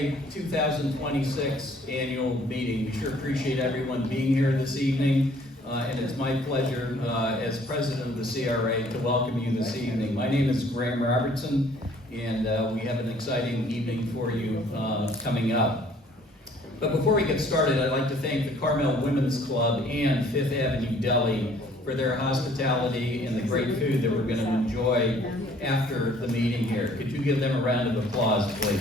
CRA 2026 Annual Meeting. We sure appreciate everyone being here this evening, and it's my pleasure as President of the CRA to welcome you this evening. My name is Graham Robertson, and we have an exciting evening for you coming up. But before we get started, I'd like to thank the Carmel Women's Club and Fifth Avenue Deli for their hospitality and the great food that we're going to enjoy after the meeting here. Could you give them a round of applause, please?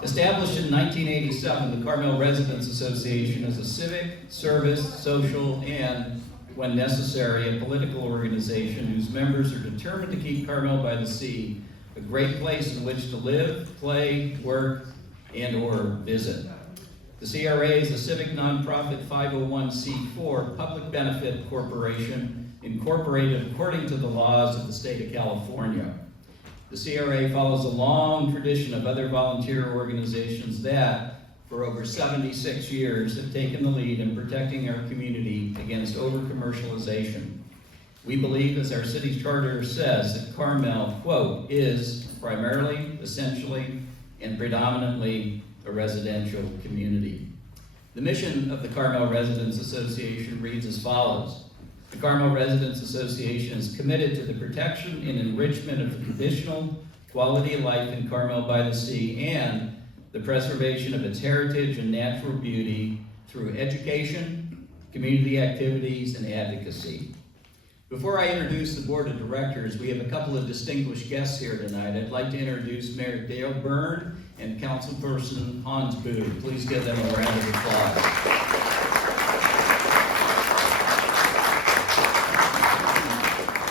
Established in 1987, the Carmel Residents Association is a civic, service, social, and, when necessary, a political organization whose members are determined to keep Carmel-by-the-Sea a great place in which to live, play, work, and/or visit. The CRA is a civic nonprofit 501c4 public benefit corporation incorporated according to the laws of the state of California. The CRA follows a long tradition of other volunteer organizations that, for over 76 years, have taken the lead in protecting our community against over-commercialization. We believe, as our city's charter says, that Carmel, quote, is primarily, essentially, and predominantly a residential community. The mission of the Carmel Residents Association reads as follows. The Carmel Residents Association is committed to the protection and enrichment of the traditional quality of life in Carmel-by-the-Sea and the preservation of its heritage and natural beauty through education, community activities, and advocacy. Before I introduce the board of directors, we have a couple of distinguished guests here tonight. I'd like to introduce Mayor Dale Byrne and Councilperson Hans Booth. Please give them a round of applause.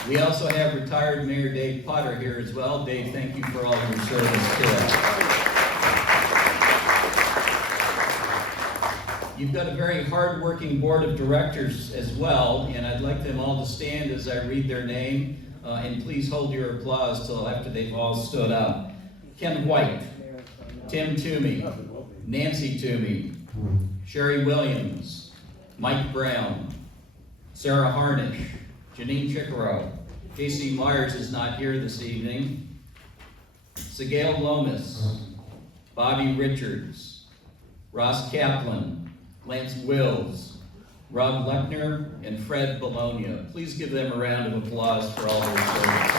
We also have retired Mayor Dave Potter here as well. Dave, thank you for all your service to us. You've got a very hard-working board of directors as well, and I'd like them all to stand as I read their name, and please hold your applause till after they've all stood up. Ken White, Tim Toomey, Nancy Toomey, Sherry Williams, Mike Brown, Sarah Harnish, Janine Chickaro, Casey Myers is not here this evening, Sigale Lomas, Bobby Richards, Ross Kaplan, Lance Wills, Rob Lechner, and Fred Bologna. Please give them a round of applause for all their service.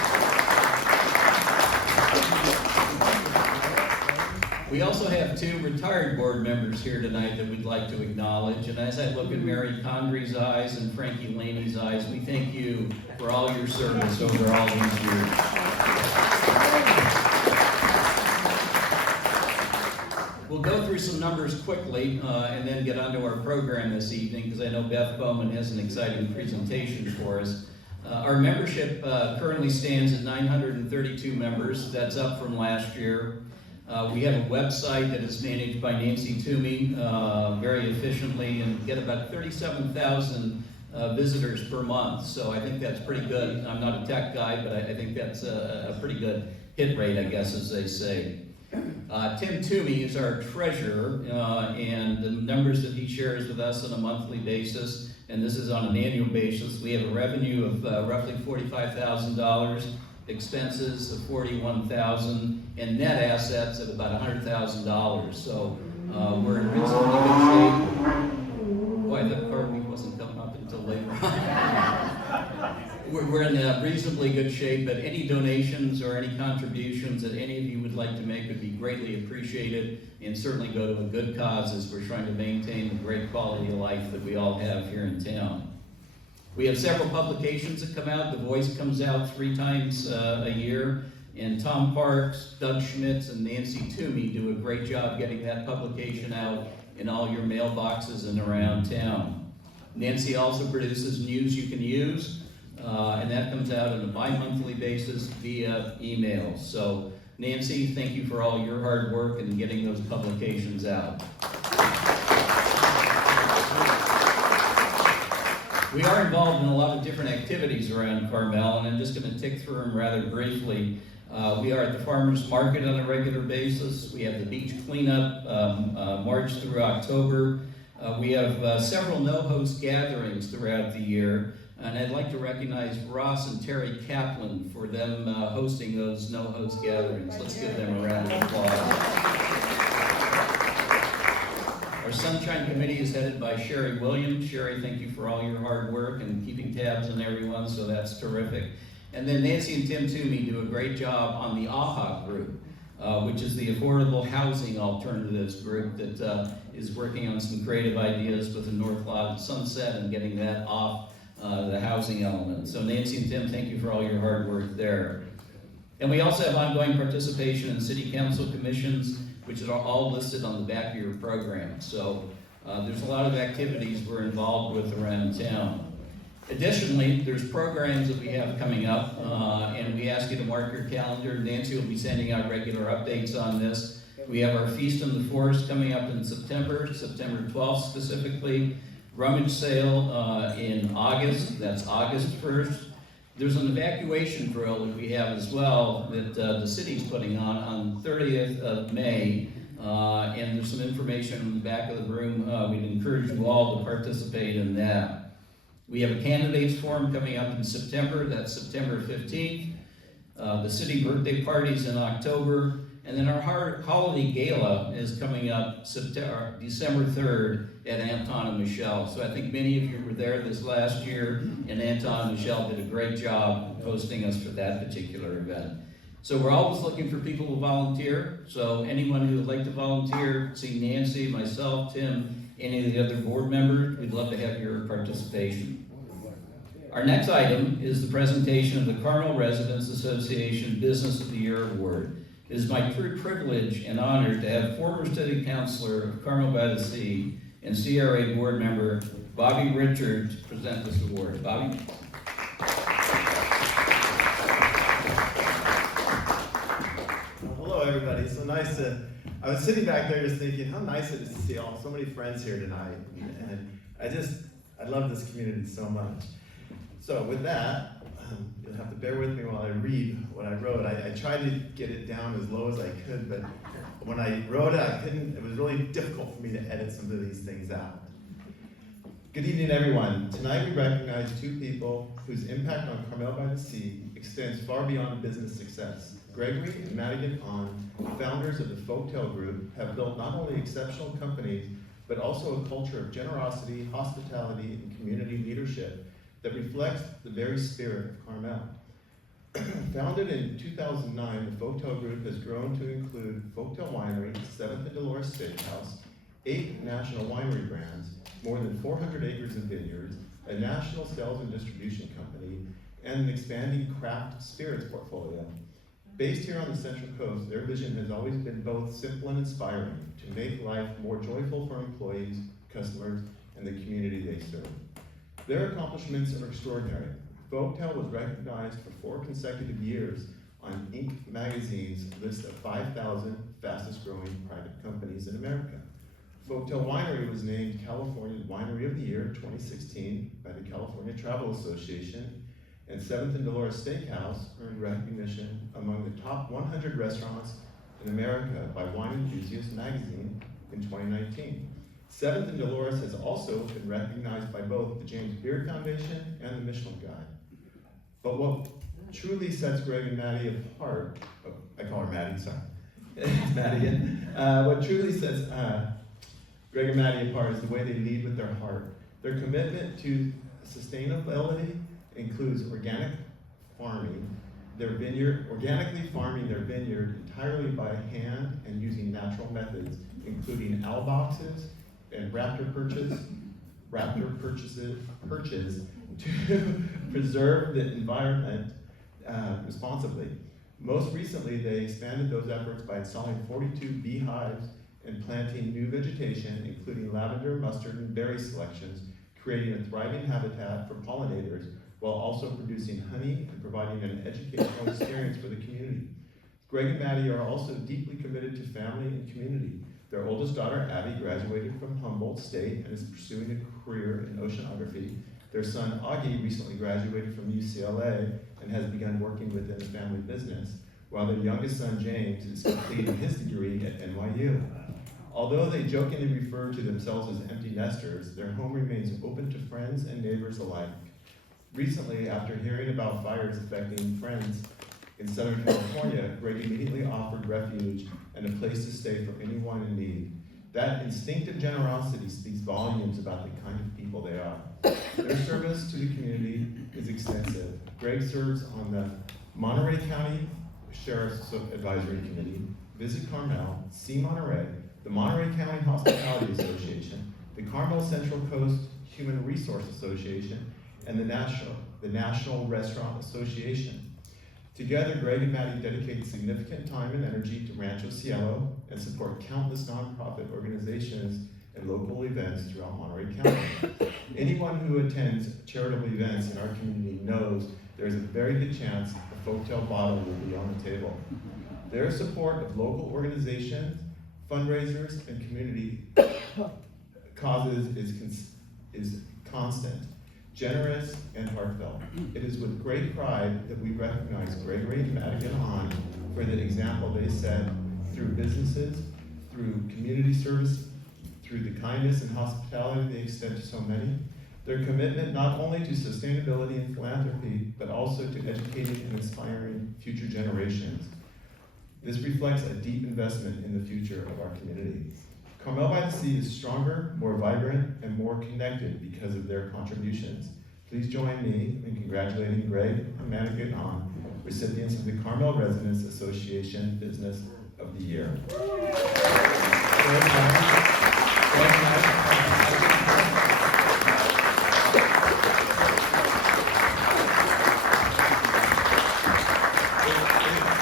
We also have two retired board members here tonight that we'd like to acknowledge, and as I look at Mary Condry's eyes and Frankie Laney's eyes, we thank you for all your service over all these years. We'll go through some numbers quickly and then get onto our program this evening because I know Beth Bowman has an exciting presentation for us. Our membership currently stands at 932 members. That's up from last year. We have a website that is managed by Nancy Toomey very efficiently and get about 37,000 visitors per month. So I think that's pretty good. I'm not a tech guy, but I think that's a pretty good hit rate, I guess, as they say. Tim Toomey is our treasurer, and the numbers that he shares with us on a monthly basis, and this is on an annual basis, we have a revenue of roughly $45,000, expenses of $41,000, and net assets of about $100,000. So we're in reasonably good shape. Boy, the car week wasn't coming up until later on. We're in reasonably good shape, but any donations or any contributions that any of you would like to make would be greatly appreciated and certainly go to a good cause as we're trying to maintain the great quality of life that we all have here in town. We have several publications that come out. The Voice comes out 3 times a year, and Tom Parks, Doug Schmitz, and Nancy Toomey do a great job getting that publication out in all your mailboxes and around town. Nancy also produces News You Can Use, and that comes out on a bi-monthly basis via email. So Nancy, thank you for all your hard work in getting those publications out. We are involved in a lot of different activities around Carmel, and I'm just going to tick through them rather briefly. We are at the farmers market on a regular basis. We have the beach cleanup March through October. We have several no-host gatherings throughout the year. And I'd like to recognize Ross and Terry Kaplan for them hosting those no-host gatherings. Let's give them a round of applause. Our Sunshine Committee is headed by Sherry Williams. Sherry, thank you for all your hard work and keeping tabs on everyone, so that's terrific. And then Nancy and Tim Toomey do a great job on the AHA group, which is the Affordable Housing Alternatives group that is working on some creative ideas with the North Lot and Sunset and getting that off the housing element. So Nancy and Tim, thank you for all your hard work there. And we also have ongoing participation in city council commissions, which are all listed on the back of your program. So there's a lot of activities we're involved with around town. Additionally, there's programs that we have coming up, and we ask you to mark your calendar. Nancy will be sending out regular updates on this. We have our Feast in the Forest coming up in September 12th specifically. Rummage sale in August, that's August 1st. There's an evacuation drill that we have as well that the city's putting on 30th of May, and there's some information in the back of the room. We'd encourage you all to participate in that. We have a candidates forum coming up in September, that's September 15th. The city birthday party's in October, and then our holiday gala is coming up December 3rd at Anton and Michelle. So I think many of you were there this last year, and Anton and Michelle did a great job hosting us for that particular event. So we're always looking for people to volunteer. So anyone who would like to volunteer, see Nancy, myself, Tim, any of the other board members, we'd love to have your participation. Our next item is the presentation of the Carmel Residents Association Business of the Year Award. It is my true privilege and honor to have former city councilor of Carmel-by-the-Sea and CRA board member Bobby Richards present this award. Bobby? Well, hello everybody, so nice to, I was sitting back there just thinking how nice it is to see so many friends here tonight, and I love this community so much. So with that, you'll have to bear with me while I read what I wrote. I tried to get it down as low as I could, but when I wrote it, it was really difficult for me to edit some of these things out. Good evening, everyone. Tonight we recognize two people whose impact on Carmel-by-the-Sea extends far beyond business success. Greg Madigan Ahn, founders of the Forktail Group, have built not only exceptional companies, but also a culture of generosity, hospitality, and community leadership that reflects the very spirit of Carmel. Founded in 2009, the Forktail Group has grown to include Forktail Winery, 7th and Dolores Steakhouse, 8 national winery brands, more than 400 acres of vineyards, a national sales and distribution company, and an expanding craft spirits portfolio. Based here on the Central Coast, their vision has always been both simple and inspiring, to make life more joyful for employees, customers, and the community they serve. Their accomplishments are extraordinary. Forktail was recognized for 4 consecutive years on Inc. magazine's list of 5,000 fastest growing private companies in America. Forktail Winery was named California's Winery of the Year 2016 by the California Travel Association, and 7th and Dolores Steakhouse earned recognition among the top 100 restaurants in America by Wine Enthusiast magazine in 2019. 7th and Dolores has also been recognized by both the James Beard Foundation and the Michelin Guide. But what truly sets Greg and Maddie apart, I call her Maddie, sorry, it's Madigan. What truly sets Greg and Maddie apart is the way they lead with their heart. Their commitment to sustainability includes organically farming their vineyard entirely by hand and using natural methods, including owl boxes and raptor perches to preserve the environment responsibly. Most recently, they expanded those efforts by installing 42 beehives and planting new vegetation, including lavender, mustard, and berry selections, creating a thriving habitat for pollinators, while also producing honey and providing an educational experience for the community. Greg and Maddie are also deeply committed to family and community. Their oldest daughter, Abby, graduated from Humboldt State and is pursuing a career in oceanography. Their son, Augie, recently graduated from UCLA and has begun working within the family business, while their youngest son, James, is completing his degree at NYU. Although they jokingly refer to themselves as empty nesters, their home remains open to friends and neighbors alike. Recently, after hearing about fires affecting friends in Southern California, Greg immediately offered refuge and a place to stay for anyone in need. That instinctive generosity speaks volumes about the kind of people they are. Their service to the community is extensive. Greg serves on the Monterey County Sheriff's Advisory Committee, Visit Carmel, See Monterey, the Monterey County Hospitality Association, the Carmel Central Coast Human Resource Association, and the National Restaurant Association. Together, Greg and Maddie dedicate significant time and energy to Rancho Cielo and support countless nonprofit organizations and local events throughout Monterey County. Anyone who attends charitable events in our community knows there's a very good chance a Forktail bottle will be on the table. Their support of local organizations, fundraisers, and community causes is constant, generous, and heartfelt. It is with great pride that we recognize Greg Madigan Ahn for the example they set through businesses, through community service, through the kindness and hospitality they extend to so many. Their commitment not only to sustainability and philanthropy, but also to educating and inspiring future generations. This reflects a deep investment in the future of our community. Carmel-by-the-Sea is stronger, more vibrant, and more connected because of their contributions. Please join me in congratulating Greg Madigan Ahn, recipients of the Carmel Residents Association Business of the Year.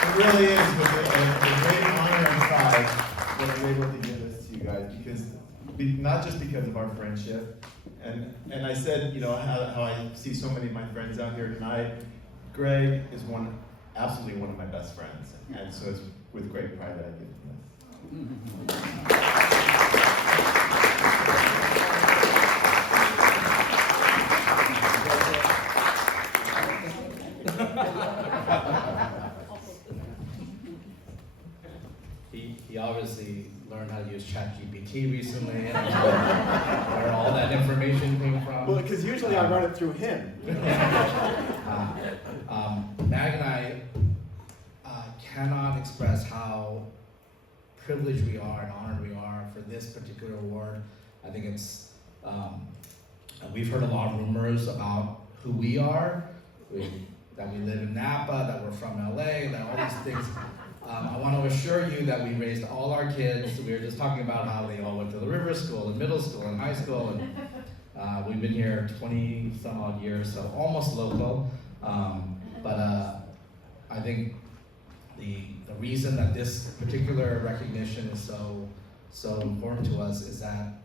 It really is with a great honor and pride that I'm able to give this to you guys, not just because of our friendship, and I said, you know, how I see so many of my friends out here tonight. Greg is absolutely one of my best friends, and so it's with great pride that I give him He obviously learned how to use ChatGPT recently, and where all that information came from. Well, because usually I run it through him. Mag and I cannot express how privileged we are and honored we are for this particular award. I think it's, we've heard a lot of rumors about who we are, that we live in Napa, that we're from LA, that all these things. I want to assure you that we raised all our kids. We were just talking about how they all went to the river school and middle school and high school, and we've been here 20 some odd years, so almost local. But I think the reason that this particular recognition is so important to us is that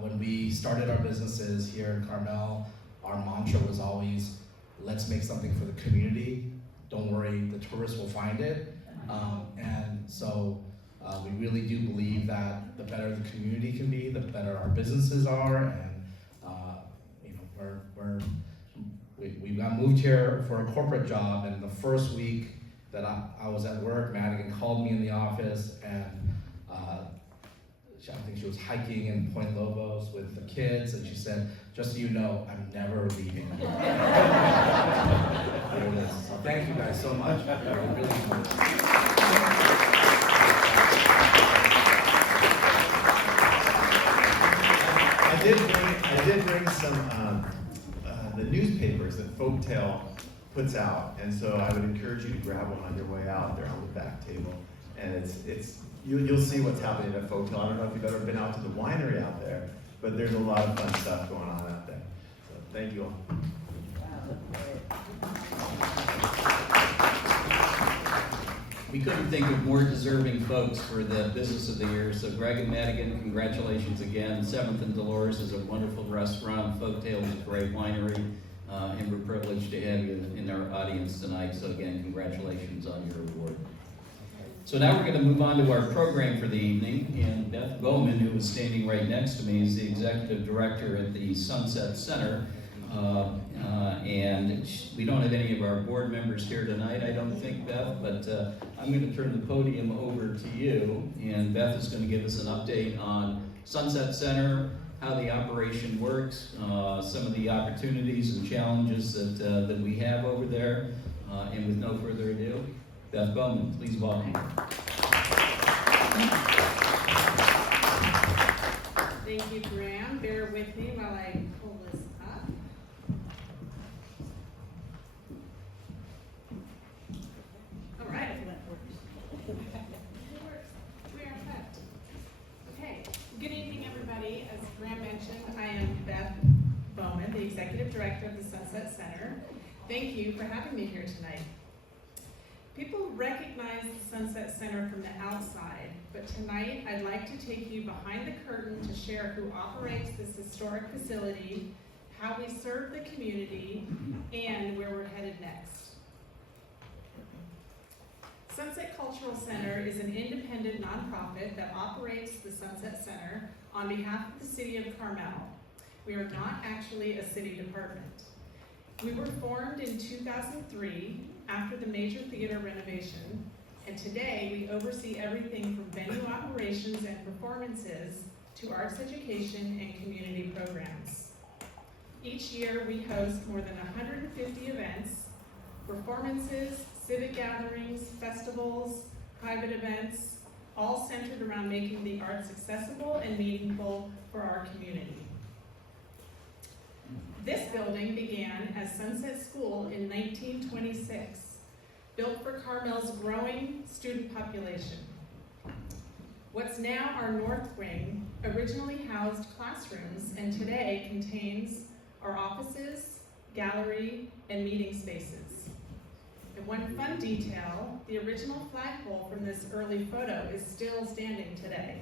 when we started our businesses here in Carmel, our mantra was always, let's make something for the community. Don't worry, the tourists will find it. And so we really do believe that the better the community can be, the better our businesses are, and you know, we got moved here for a corporate job, and the first week that I was at work, Madigan called me in the office, and I think she was hiking in Point Lobos with the kids, and she said, just so you know, I'm never leaving. There it is. So thank you guys so much. Really I did bring some the newspapers that Forktail puts out, and so I would encourage you to grab one on your way out. They're on the back table, and you'll see what's happening at Forktail. I don't know if you've ever been out to the winery out there, but there's a lot of fun stuff going on out there. So thank you all. We couldn't think of more deserving folks for the Business of the Year. So Greg and Madigan, congratulations again. 7th and Dolores is a wonderful restaurant. Forktail is a great winery. And we're privileged to have you in our audience tonight. So again, congratulations on your award. So now we're going to move on to our program for the evening. And Beth Bowman, who is standing right next to me, is the executive director at the Sunset Center. And we don't have any of our board members here tonight, I don't think, Beth, but I'm going to turn the podium over to you, and Beth is going to give us an update on Sunset Center, how the operation works, some of the opportunities and challenges that we have over there. And with no further ado, Beth Bowman, please welcome her. Thank you, Graham. Bear with me while I pull this up. All right. It works. We are set. Okay. Good evening, everybody. As Graham mentioned, I am Beth Bowman, the Executive Director of the Sunset Center. Thank you for having me here tonight. People recognize the Sunset Center from the outside, but tonight I'd like to take you behind the curtain to share who operates this historic facility, how we serve the community, and where we're headed next. Sunset Cultural Center is an independent nonprofit that operates the Sunset Center on behalf of the City of Carmel. We are not actually a city department. We were formed in 2003 after the major theater renovation, and today we oversee everything from venue operations and performances to arts education and community programs. Each year we host more than 150 events, performances, civic gatherings, festivals, private events, all centered around making the arts accessible and meaningful for our community. This building began as Sunset School in 1926, built for Carmel's growing student population. What's now our North Wing originally housed classrooms and today contains our offices, gallery, and meeting spaces. And one fun detail, the original flagpole from this early photo is still standing today.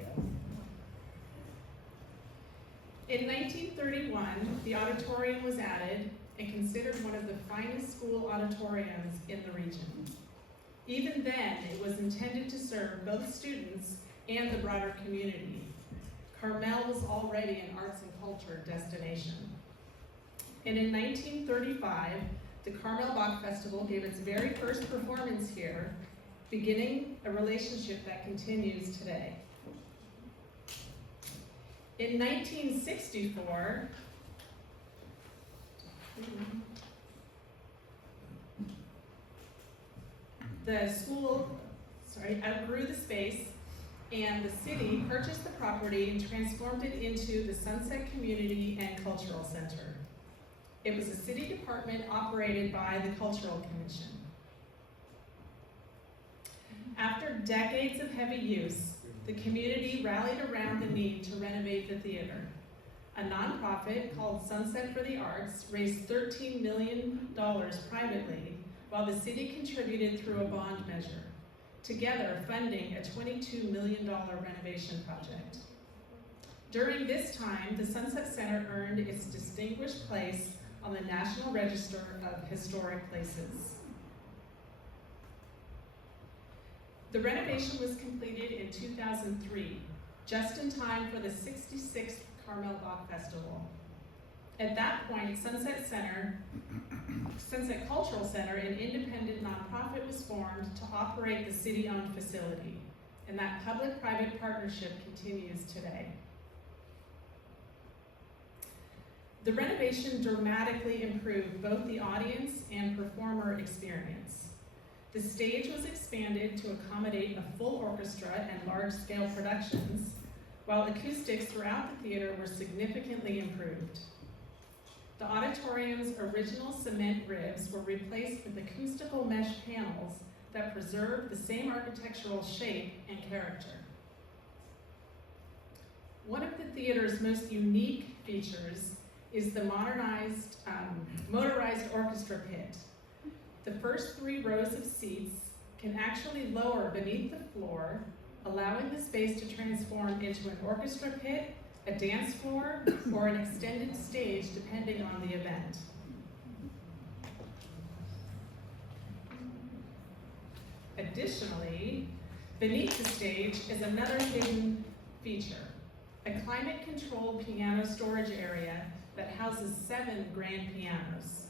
In 1931, the auditorium was added and considered one of the finest school auditoriums in the region. Even then, it was intended to serve both students and the broader community. Carmel was already an arts and culture destination. And in 1935, the Carmel-Bach Festival gave its very first performance here, beginning a relationship that continues today. In 1964, the school, outgrew the space, and the city purchased the property and transformed it into the Sunset Community and Cultural Center. It was a city department operated by the Cultural Commission. After decades of heavy use, the community rallied around the need to renovate the theater. A nonprofit called Sunset for the Arts raised $13 million privately, while the city contributed through a bond measure, together funding a $22 million renovation project. During this time, the Sunset Center earned its distinguished place on the National Register of Historic Places. The renovation was completed in 2003, just in time for the 66th Carmel-Bach Festival. At that point, Sunset Cultural Center, an independent nonprofit, was formed to operate the city-owned facility, and that public-private partnership continues today. The renovation dramatically improved both the audience and performer experience. The stage was expanded to accommodate a full orchestra and large-scale productions, while acoustics throughout the theater were significantly improved. The auditorium's original cement ribs were replaced with acoustical mesh panels that preserved the same architectural shape and character. One of the theater's most unique features is the modernized, motorized orchestra pit. The first 3 rows of seats can actually lower beneath the floor, allowing the space to transform into an orchestra pit, a dance floor, or an extended stage depending on the event. Additionally, beneath the stage is another hidden feature, a climate-controlled piano storage area that houses 7 grand pianos.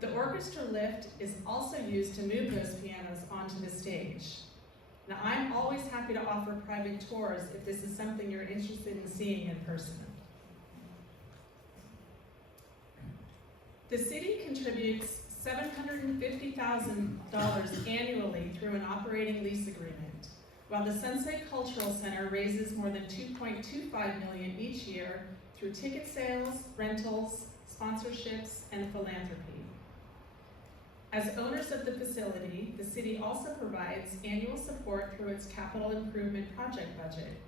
The orchestra lift is also used to move those pianos onto the stage. Now, I'm always happy to offer private tours if this is something you're interested in seeing in person. The city contributes $750,000 annually through an operating lease agreement, while the Sunset Cultural Center raises more than $2.25 million each year through ticket sales, rentals, sponsorships, and philanthropy. As owners of the facility, the city also provides annual support through its capital improvement project budget,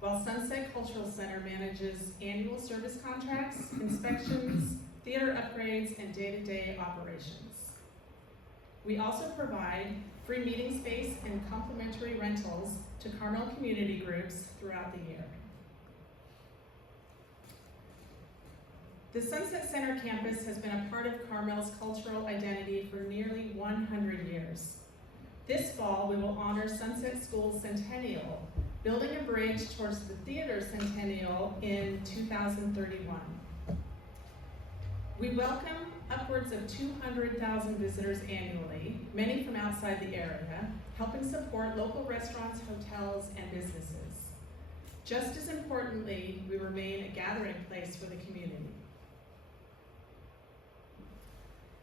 while Sunset Cultural Center manages annual service contracts, inspections, theater upgrades, and day-to-day operations. We also provide free meeting space and complimentary rentals to Carmel community groups throughout the year. The Sunset Center campus has been a part of Carmel's cultural identity for nearly 100 years. This fall, we will honor Sunset School's centennial, building a bridge towards the theater centennial in 2031. We welcome upwards of 200,000 visitors annually, many from outside the area, helping support local restaurants, hotels, and businesses. Just as importantly, we remain a gathering place for the community.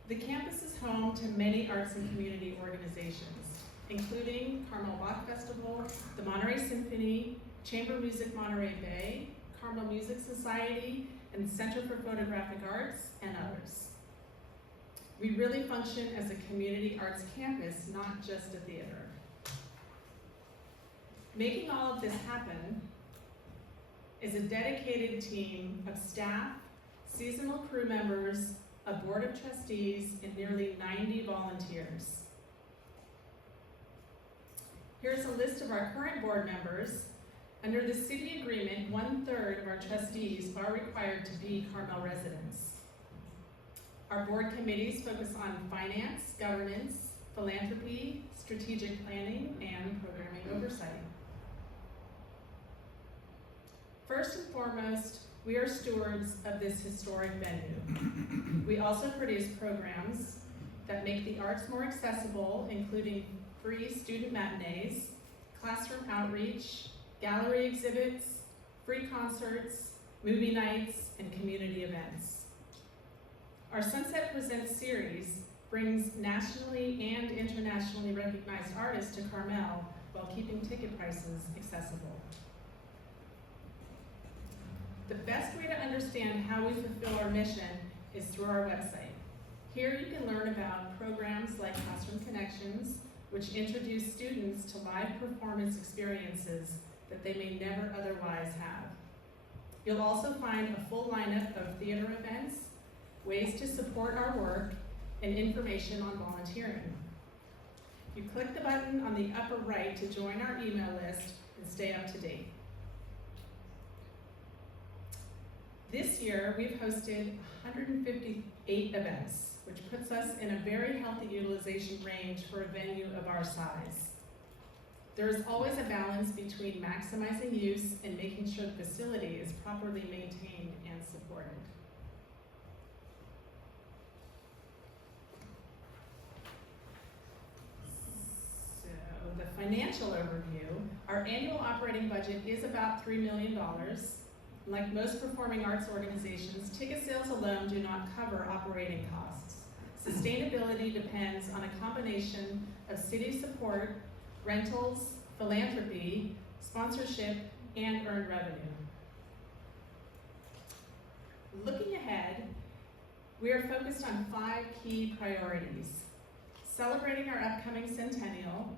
The campus is home to many arts and community organizations, including Carmel Bach Festival, the Monterey Symphony, Chamber Music Monterey Bay, Carmel Music Society, and Center for Photographic Arts, and others. We really function as a community arts campus, not just a theater. Making all of this happen is a dedicated team of staff, seasonal crew members, a board of trustees, and nearly 90 volunteers. Here's a list of our current board members. Under the city agreement, 1/3 of our trustees are required to be Carmel residents. Our board committees focus on finance, governance, philanthropy, strategic planning, and programming oversight. First and foremost, we are stewards of this historic venue. We also produce programs that make the arts more accessible, including free student matinees, classroom outreach, gallery exhibits, free concerts, movie nights, and community events. Our Sunset Presents series brings nationally and internationally recognized artists to Carmel while keeping ticket prices accessible. The best way to understand how we fulfill our mission is through our website. Here you can learn about programs like Classroom Connections, which introduce students to live performance experiences that they may never otherwise have. You'll also find a full lineup of theater events, ways to support our work, and information on volunteering. You click the button on the upper right to join our email list and stay up to date. This year, we've hosted 158 events, which puts us in a very healthy utilization range for a venue of our size. There is always a balance between maximizing use and making sure the facility is properly maintained and supported. So the financial overview, our annual operating budget is about $3 million. Like most performing arts organizations, ticket sales alone do not cover operating costs. Sustainability depends on a combination of city support, rentals, philanthropy, sponsorship, and earned revenue. Looking ahead, we are focused on 5 key priorities: celebrating our upcoming centennial,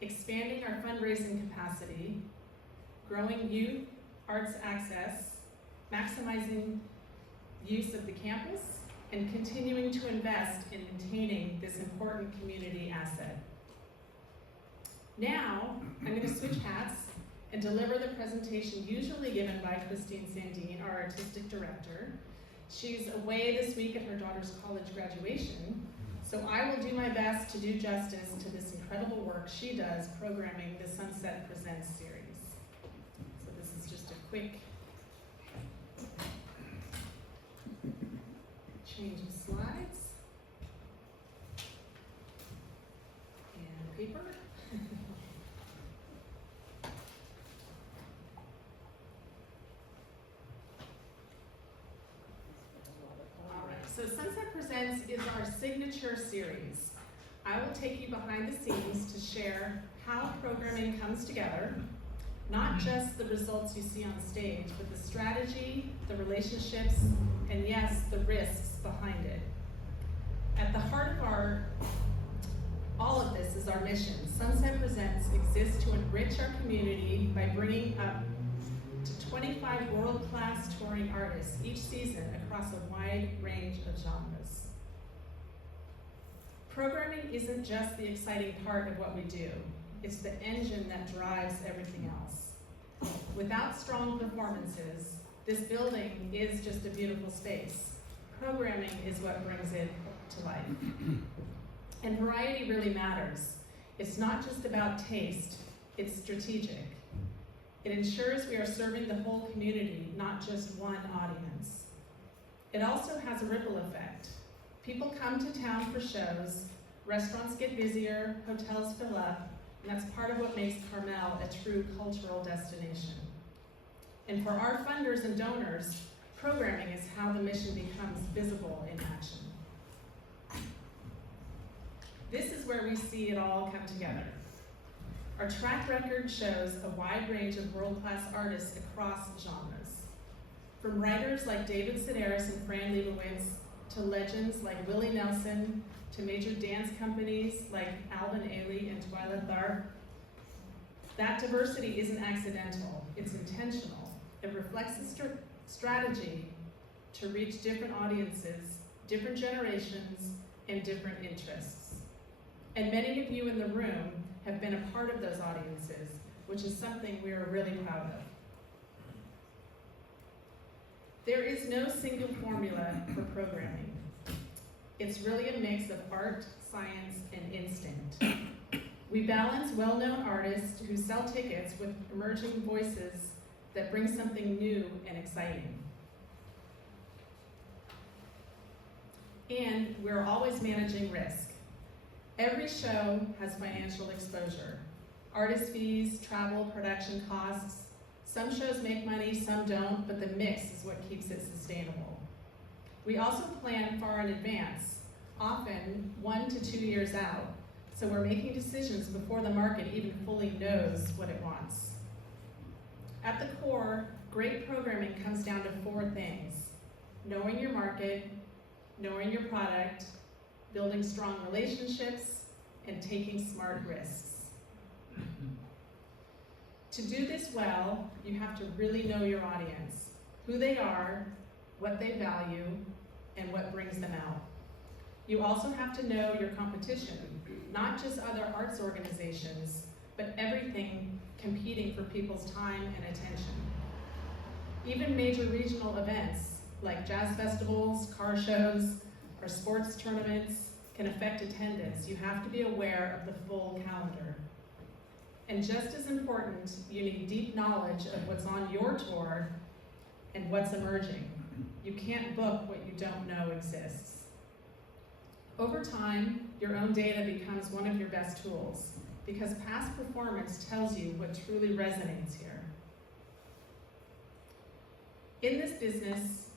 expanding our fundraising capacity, growing youth arts access, maximizing use of the campus, and continuing to invest in maintaining this important community asset. Now, I'm going to switch hats and deliver the presentation usually given by Christine Sandine, our artistic director. She's away this week at her daughter's college graduation, so I will do my best to do justice to this incredible work she does programming the Sunset Presents series. So this is just a quick change of slides and paper. All right, so Sunset Presents is our signature series. I will take you behind the scenes to share how programming comes together, not just the results you see on stage, but the strategy, the relationships, and yes, the risks behind it. At the heart of all of this is our mission. Sunset Presents exists to enrich our community by bringing up to 25 world-class touring artists each season across a wide range of genres. Programming isn't just the exciting part of what we do, it's the engine that drives everything else. Without strong performances, this building is just a beautiful space. Programming is what brings it to life. And variety really matters. It's not just about taste, it's strategic. It ensures we are serving the whole community, not just one audience. It also has a ripple effect. People come to town for shows, restaurants get busier, hotels fill up, and that's part of what makes Carmel a true cultural destination. And for our funders and donors, programming is how the mission becomes visible in action. This is where we see it all come together. Our track record shows a wide range of world-class artists across genres. From writers like David Sedaris and Fran Lebowitz, to legends like Willie Nelson, to major dance companies like Alvin Ailey and Twyla Tharp. That diversity isn't accidental, it's intentional. It reflects a strategy to reach different audiences, different generations, and different interests. And many of you in the room have been a part of those audiences, which is something we are really proud of. There is no single formula for programming. It's really a mix of art, science, and instinct. We balance well-known artists who sell tickets with emerging voices that bring something new and exciting. And we're always managing risk. Every show has financial exposure. Artist fees, travel, production costs. Some shows make money, some don't, but the mix is what keeps it sustainable. We also plan far in advance, often 1 to 2 years out, so we're making decisions before the market even fully knows what it wants. At the core, great programming comes down to 4 things: knowing your market, knowing your product, building strong relationships, and taking smart risks. To do this well, you have to really know your audience, who they are, what they value, and what brings them out. You also have to know your competition, not just other arts organizations, but everything competing for people's time and attention. Even major regional events like jazz festivals, car shows, or sports tournaments can affect attendance. You have to be aware of the full calendar. And just as important, you need deep knowledge of what's on your tour and what's emerging. You can't book what you don't know exists. Over time, your own data becomes one of your best tools because past performance tells you what truly resonates here. In this business,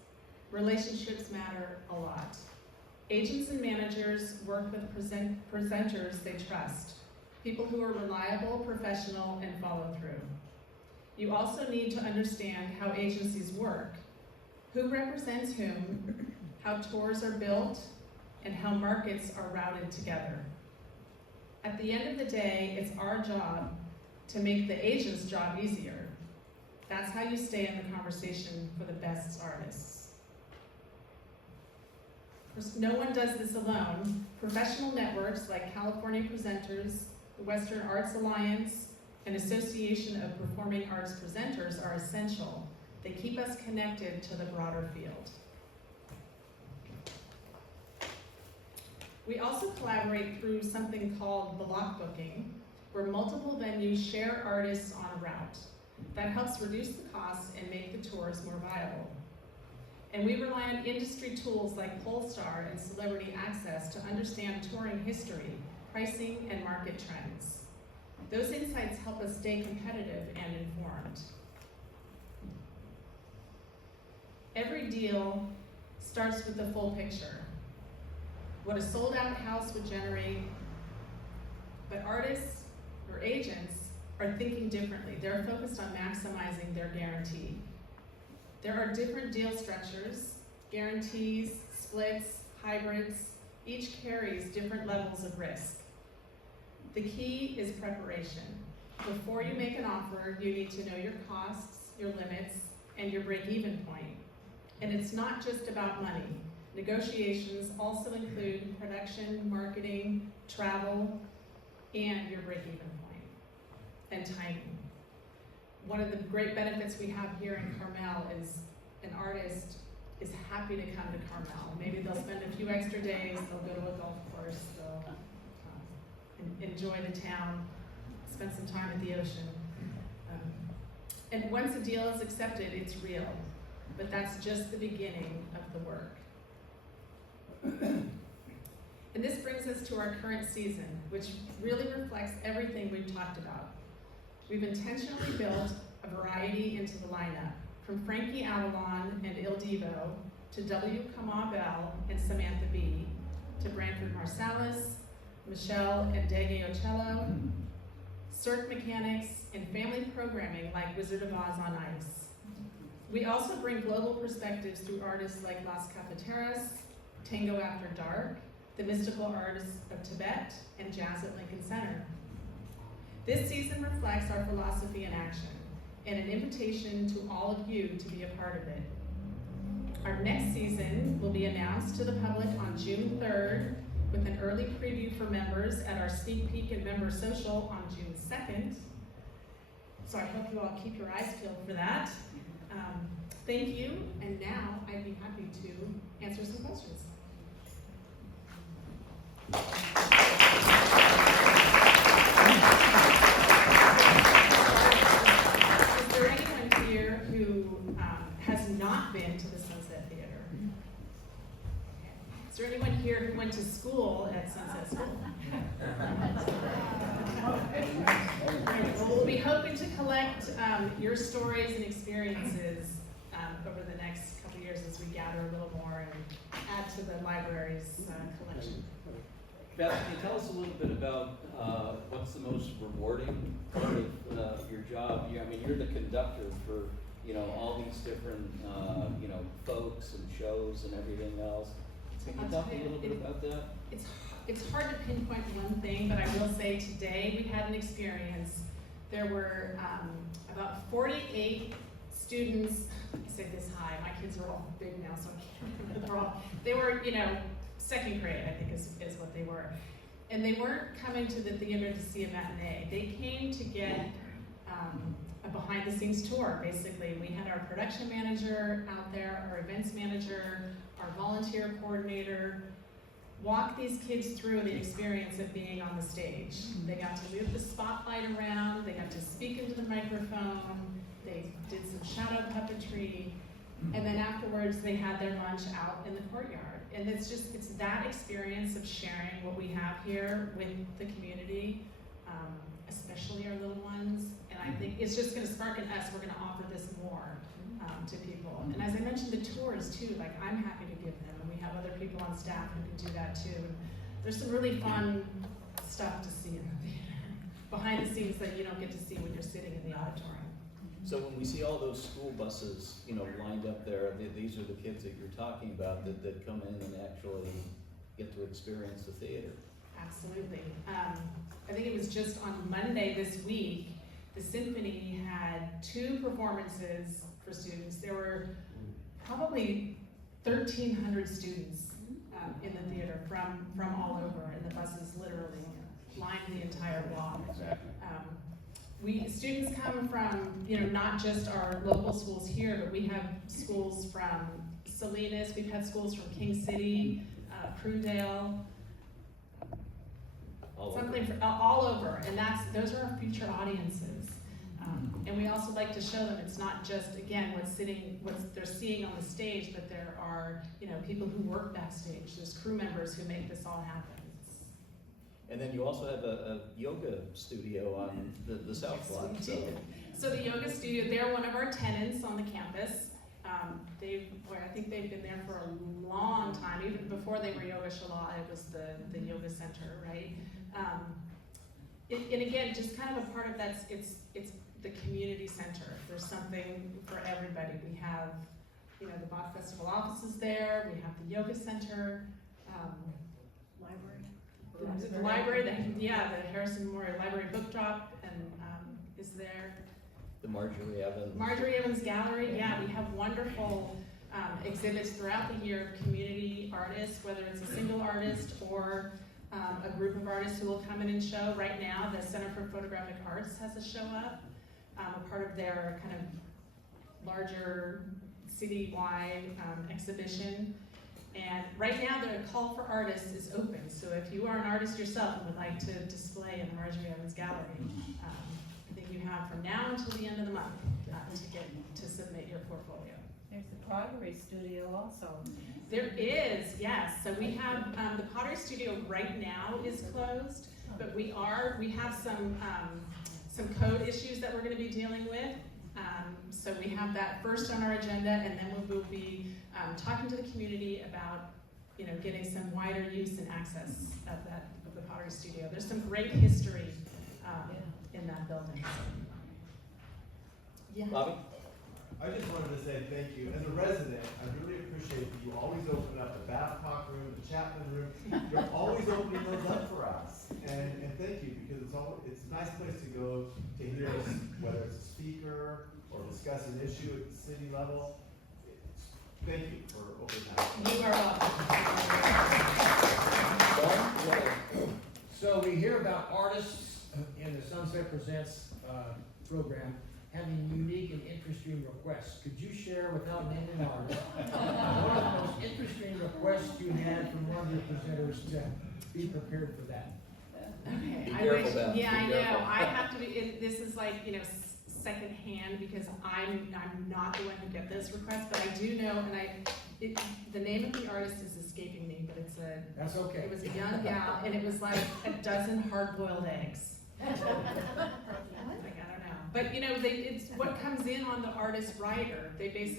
relationships matter a lot. Agents and managers work with presenters they trust, people who are reliable, professional, and follow through. You also need to understand how agencies work, who represents whom, how tours are built, and how markets are routed together. At the end of the day, it's our job to make the agent's job easier. That's how you stay in the conversation for the best artists. No one does this alone. Professional networks like California Presenters, the Western Arts Alliance, and Association of Performing Arts Presenters are essential. They keep us connected to the broader field. We also collaborate through something called block booking, where multiple venues share artists on a route. That helps reduce the costs and make the tours more viable. And we rely on industry tools like Polestar and Celebrity Access to understand touring history, pricing, and market trends. Those insights help us stay competitive and informed. Every deal starts with the full picture. what a sold-out house would generate, but artists or agents are thinking differently. They're focused on maximizing their guarantee. There are different deal structures, guarantees, splits, hybrids. Each carries different levels of risk. The key is preparation. Before you make an offer, you need to know your costs, your limits, and your break-even point. And it's not just about money. Negotiations also include production, marketing, travel, and your break-even point, and timing. One of the great benefits we have here in Carmel is an artist is happy to come to Carmel. Maybe they'll spend a few extra days, they'll go to a golf course, they'll enjoy the town, spend some time at the ocean. And once a deal is accepted, it's real, but that's just the beginning of the work. And this brings us to our current season, which really reflects everything we've talked about. We've intentionally built a variety into the lineup, from Frankie Avalon and Il Divo, to W. Kamau Bell and Samantha B., to Branford Marsalis, Michelle and Dege Ocello, cirque mechanics, and family programming like Wizard of Oz on Ice. We also bring global perspectives through artists like Las Cafeteras, Tango After Dark, the mystical artists of Tibet, and Jazz at Lincoln Center. This season reflects our philosophy in action, and an invitation to all of you to be a part of it. Our next season will be announced to the public on June 3rd, with an early preview for members at our sneak peek and member social on June 2nd. So I hope you all keep your eyes peeled for that. Thank you, and now I'd be happy to answer some questions. Is there anyone here who has not been to the Sunset Theater? Is there anyone here who went to school at Sunset School? Great. Well, we'll be hoping to collect your stories and experiences over the next couple years as we gather a little more and add to the library's collection. Beth, can you tell us a little bit about what's the most rewarding part of your job? I mean, you're the conductor for, all these different, folks and shows and everything else. Can you talk a little bit about that? It's hard to pinpoint one thing, but I will say today we had an experience. There were about 48 students. I say this high. My kids are all big now, so I can't remember. They were, second grade, I think is what they were. And they weren't coming to the theater to see a matinee. They came to get a behind-the-scenes tour, basically. We had our production manager out there, our events manager, our volunteer coordinator, walk these kids through the experience of being on the stage. They got to move the spotlight around, they got to speak into the microphone, they did some shadow puppetry, and then afterwards they had their lunch out in the courtyard. And it's that experience of sharing what we have here with the community, especially our little ones. And I think it's just gonna spark in us, we're gonna offer this more to people. And as I mentioned, the tours too, like I'm happy to give them, and we have other people on staff who can do that too. And there's some really fun stuff to see in the theater, behind the scenes that you don't get to see when you're sitting in the auditorium. So when we see all those school buses, lined up there, these are the kids that you're talking about that come in and actually get to experience the theater. Absolutely. I think it was just on Monday this week, the Symphony had 2 performances for students. There were probably 1,300 students in the theater from all over, and the buses literally lined the entire block. Students come from, not just our local schools here, but we have schools from Salinas, we've had schools from King City, Prudale, all over, and those are our future audiences. And we also like to show them it's not just, again, what they're seeing on the stage, but there are, people who work backstage. There's crew members who make this all happen. And then you also have a yoga studio on the south block. So the yoga studio, they're one of our tenants on the campus. I think they've been there for a long time, even before they were Yoga Shala, it was the yoga center, right? And again, just kind of a part of that's, it's the community center. There's something for everybody. We have, you know, the Bach Festival offices there, we have the yoga center, the library, the Harrison Memorial Library Book Drop, and is there. The Marjorie Evans. Marjorie Evans Gallery, yeah, we have wonderful exhibits throughout the year of community artists, whether it's a single artist or a group of artists who will come in and show. Right now, the Center for Photographic Arts has a show up, a part of their kind of larger citywide exhibition. And right now, the call for artists is open. So if you are an artist yourself and would like to display in the Marjorie Evans Gallery, I think you have from now until the end of the month to submit your portfolio. There's a pottery studio also. There is, yes. So we have, the pottery studio right now is closed, but we have some code issues that we're gonna be dealing with. So we have that first on our agenda, and then we will be talking to the community about, you know, getting some wider use and access of the pottery studio. There's some great history in that building. Yeah. Bobby? I just wanted to say thank you. As a resident, I really appreciate that you always open up the Babcock room, the Chapman room. You're always opening those up for us. And thank you, because it's a nice place to go to hear us, whether it's a speaker or discuss an issue at the city level. Thank you for opening that. You are welcome. So we hear about artists in the Sunset Presents program having unique and interesting requests. Could you share, without naming an artist, one of the most interesting requests you had from one of your presenters to be prepared for that? Okay, Be I careful, wish, Beth. yeah, Be I know, careful. I have to be, this is like, you know, second hand, because I'm not the one who get this request, but I do know, and the name of the artist is escaping me, but That's okay. it was a young gal, and it was like a dozen hard-boiled eggs. Like, I don't know, but you know, it's what comes in on the artist writer. They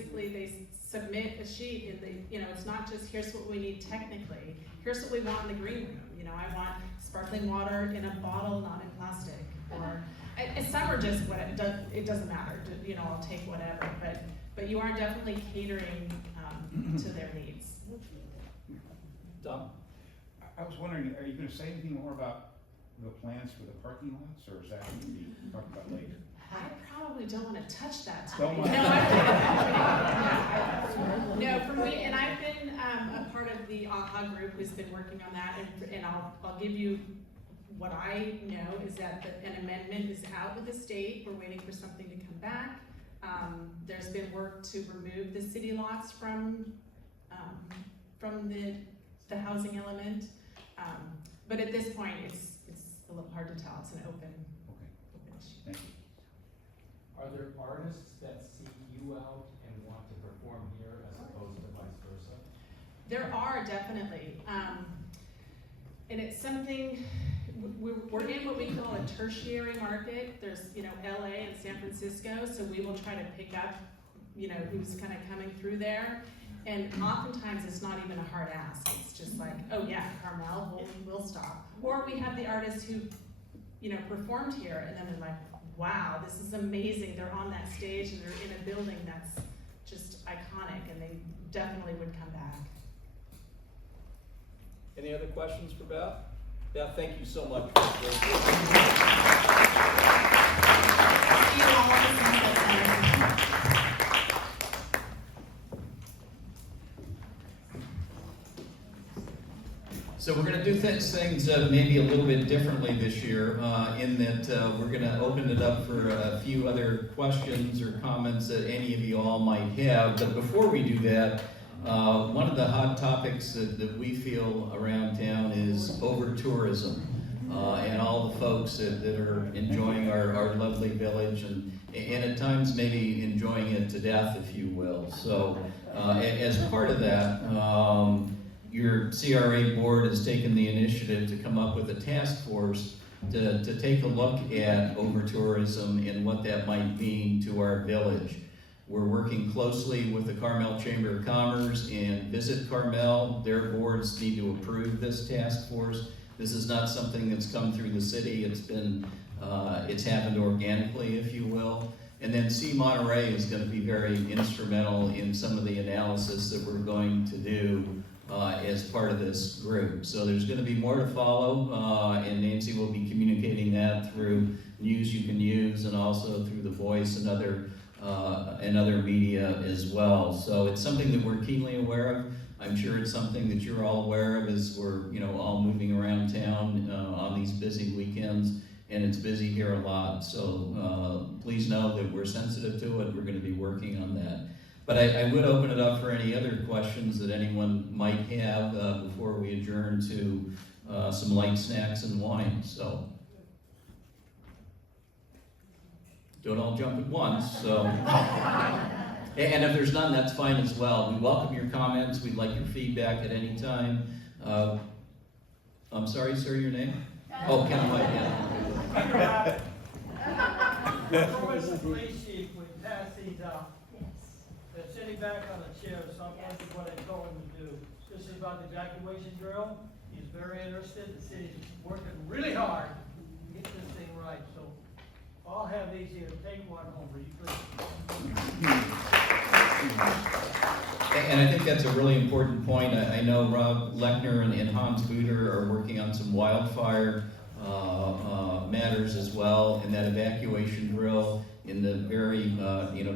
submit a sheet, and you know, it's not just here's what we need technically. Here's what we want in the green room. You know, I want sparkling water in a bottle, not in plastic. Or and some are just what it doesn't matter. You know, I'll take whatever. But you are definitely catering to their needs. Tom? I was wondering, are you gonna say anything more about the plans for the parking lots, or is that gonna be talked about later? I probably don't want to touch that Don't tonight. mind. No, for me, and I've been a part of the AHA group who's been working on that, and I'll give you what I know is that an amendment is out with the state. We're waiting for something to come back. There's been work to remove the city lots from the housing element, but at this point, it's a little hard to tell. It's an open issue. Thank you. Are there artists that seek you out and want to perform here as opposed to vice versa? There are definitely, and it's something, we're in what we call a tertiary market. There's, you know, LA and San Francisco, so we will try to pick up, you know, who's kind of coming through there. And oftentimes it's not even a hard ask. It's just like, oh yeah, Carmel, we'll stop. Or we have the artists who, you know, performed here, and then they're like, wow, this is amazing. They're on that stage and they're in a building that's just iconic, and they definitely would come back. Any other questions for Beth? Beth, thank you so much for this. See you all at the Sunset Center. So we're going to do things maybe a little bit differently this year, in that we're going to open it up for a few other questions or comments that any of you all might have. But before we do that, one of the hot topics that we feel around town is over-tourism, and all the folks that are enjoying our lovely village, and at times maybe enjoying it to death, if you will. So as part of that, your CRA board has taken the initiative to come up with a task force to take a look at over-tourism and what that might mean to our village. We're working closely with the Carmel Chamber of Commerce and Visit Carmel. Their boards need to approve this task force. This is not something that's come through the city. It's happened organically, if you will. And then C Monterey is going to be very instrumental in some of the analysis that we're going to do as part of this group. So there's going to be more to follow, and Nancy will be communicating that through news you can use and also through the Voice and other media as well. So it's something that we're keenly aware of. I'm sure it's something that you're all aware of as we're all moving around town on these busy weekends, and it's busy here a lot. So please know that we're sensitive to it. We're going to be working on that. But I would open it up for any other questions that anyone might have before we adjourn to some light snacks and wine. So don't all jump at once. So. And if there's none, that's fine as well. We welcome your comments. We'd like your feedback at any time. I'm sorry, sir, your name? Oh, Ken White, yeah. I always appreciate when we pass these out. They're sitting back on the chair, so I'm wondering what I told him to do. This is about the evacuation drill. He's very interested. The city's working really hard to get this thing right, so I'll have these here. Take one home for you first. And I think that's a really important point. I know Rob Lechner and Hans Buder are working on some wildfire matters as well, and that evacuation drill in the very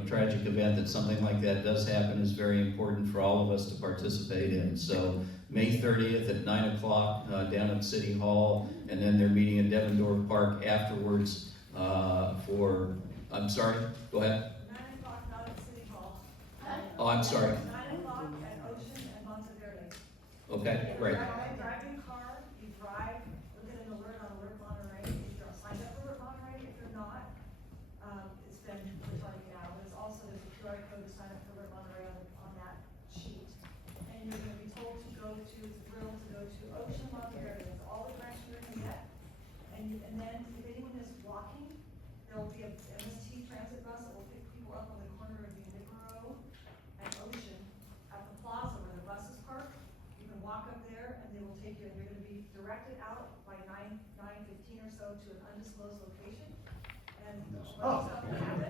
tragic event that something like that does happen is very important for all of us to participate in. So May 30th at 9 o'clock down at City Hall, and then they're meeting at Devendorf Park afterwards I'm sorry, go ahead. 9 o'clock, not at City Hall. Oh, I'm sorry. 9 o'clock at Ocean and Monteverde. Okay, great. Drive in car, you drive, look at an alert on Alert Monterey, if you're signed up for Alert Monterey, if you're not, it's been, we're telling you now, there's also, there's a QR code to sign up for Alert Monterey on that sheet. And you're gonna be told to go to, it's a drill to go to Ocean Monteverde, that's all the directions you're gonna get. And then if anyone is walking, there'll be a MST transit bus that will pick people up on the corner of Uniborough and Ocean at the plaza where the buses park. You can walk up there and they will take you, and you're gonna be directed out by 9:15 or so to an undisclosed location. And stuff will happen.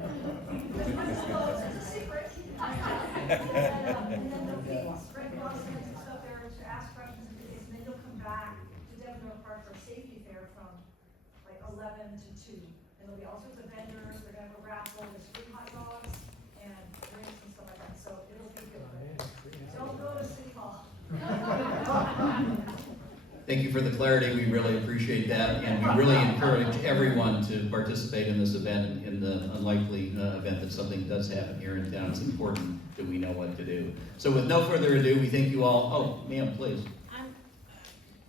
It's undisclosed, it's a secret. And then there'll be Red Cross centers and stuff there to ask questions, and then you'll come back to Devendorf Park for a safety fair from like 11 to 2. And there'll be all sorts of vendors, they're gonna have a raffle, there's free hot dogs and drinks and stuff like that, so it'll be good. Don't go to City Hall. Thank you for the clarity. We really appreciate that, and we really encourage everyone to participate in this event in the unlikely event that something does happen here in town. It's important that we know what to do. So with no further ado, we thank you all. Oh, ma'am, please.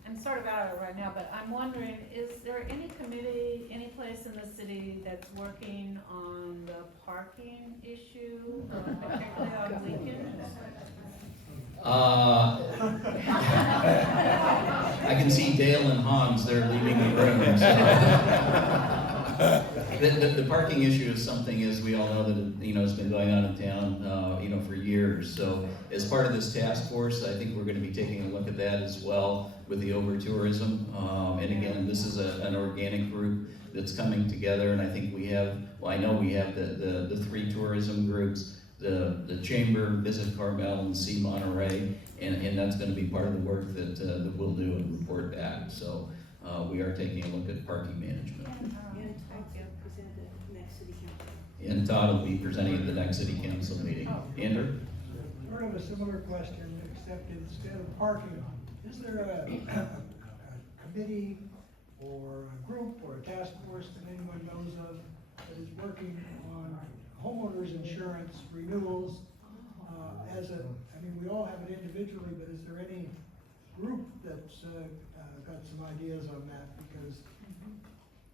I'm sort of out of it right now, but I'm wondering, is there any committee, any place in the city that's working on the parking issue, particularly on weekends? I can see Dale and Hans, they're leaving the room. So. The parking issue is something, as we all know, that has been going on in town for years. So as part of this task force, I think we're going to be taking a look at that as well with the over-tourism. And again, this is an organic group that's coming together, and I think we have, well, I know we have the three tourism groups, the Chamber, Visit Carmel, and C Monterey, and that's going to be part of the work that we'll do and report back. So we are taking a look at parking management. And Todd will be presenting at the next city council meeting. Andrew? Sort of a similar question, except instead of parking, is there a committee or a group or a task force that anyone knows of that is working on homeowners insurance renewals we all have it individually, but is there any group that's got some ideas on that? Because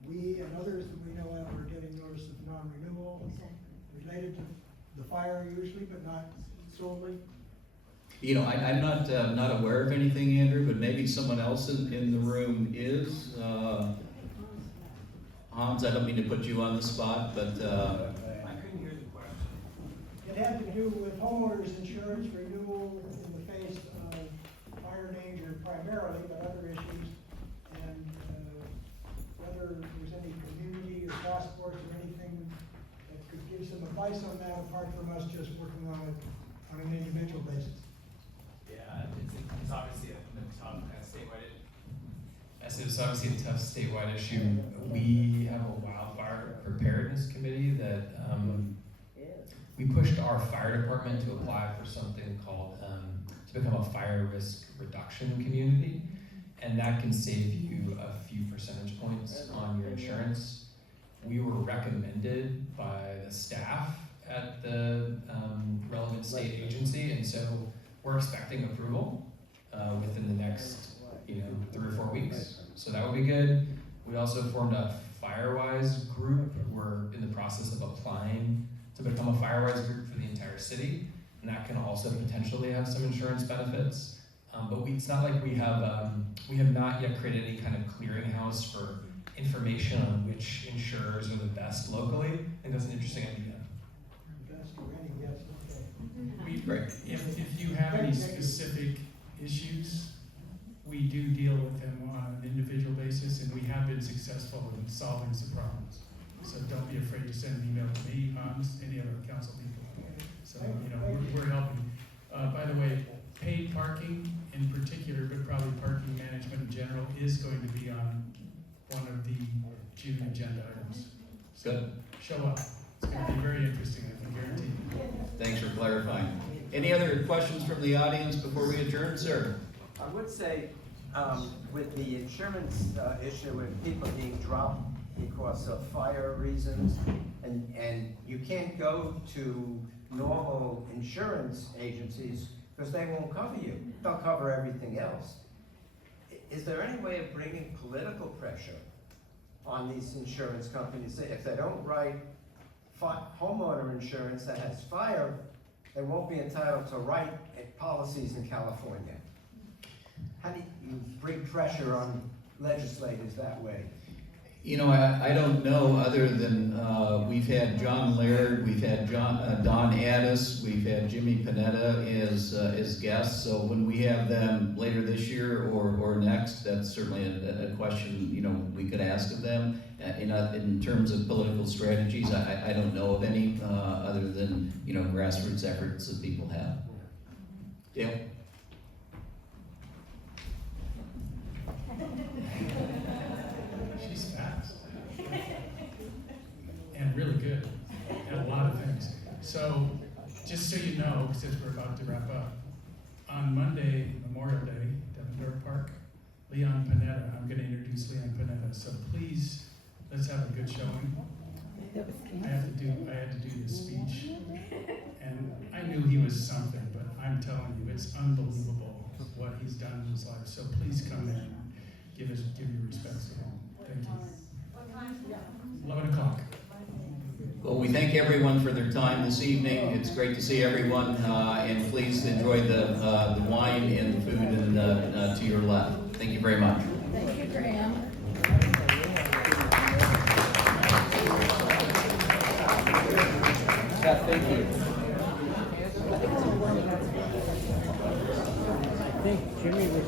we and others that we know of are getting notice of non-renewal related to the fire usually, but not solely. You know, I'm not aware of anything, Andrew, but maybe someone else in the room is. Hans, I don't mean to put you on the spot, but I couldn't hear the question. It had to do with homeowners insurance renewal in the face of fire danger primarily, but other issues. And whether there's any community or task force or anything that could give some advice on that apart from us just working on it on an individual basis. Yeah, it's obviously a tough kind of statewide issue. Yes, it's obviously a tough statewide issue. We have a wildfire preparedness committee that, we pushed our fire department to apply for something called, to become a fire risk reduction community. And that can save you a few percentage points on your insurance. We were recommended by the staff at the relevant state agency, and so we're expecting approval within the next 3 or 4 weeks. So that would be good. We also formed a FireWise group. We're in the process of applying to become a FireWise group for the entire city, and that can also potentially have some insurance benefits. But it's not like we have not yet created any kind of clearinghouse for information on which insurers are the best locally. I think that's an interesting idea. Best or any, yes, okay. Great. If you have any specific issues, we do deal with them on an individual basis, and we have been successful in solving some problems. So don't be afraid to send an email to me, any other council people. So, we're helping. By the way, paid parking in particular, but probably parking management in general, is going to be on one of the June agenda items. So Good. show up. It's going to be very interesting, I can guarantee you. Thanks for clarifying. Any other questions from the audience before we adjourn, sir? I would say, with the insurance issue and people being dropped because of fire reasons, and you can't go to normal insurance agencies because they won't cover you. They'll cover everything else. Is there any way of bringing political pressure on these insurance companies? If they don't write homeowner insurance that has fire, they won't be entitled to write policies in California. How do you bring pressure on legislators that way? I don't know, other than we've had John Laird, we've had Don Addis, we've had Jimmy Panetta as guests. So when we have them later this year or next, that's certainly a question we could ask of them. In terms of political strategies, I don't know of any other than grassroots efforts that people have. Dale? She's fast. And really good at a lot of things. So, just so you know, since we're about to wrap up, on Monday, Memorial Day, Devendorf Park, Leon Panetta, I'm going to introduce Leon Panetta. So please, let's have a good showing. I had to do this speech, and I knew he was something, but I'm telling you, it's unbelievable what he's done in his life. So please come in and give your respects to him. Thank you. 11 o'clock. Well, we thank everyone for their time this evening. It's great to see everyone, and please enjoy the wine and the food and to your left. Thank you very much. Thank you, Graham. Thank you. I think Jimmy was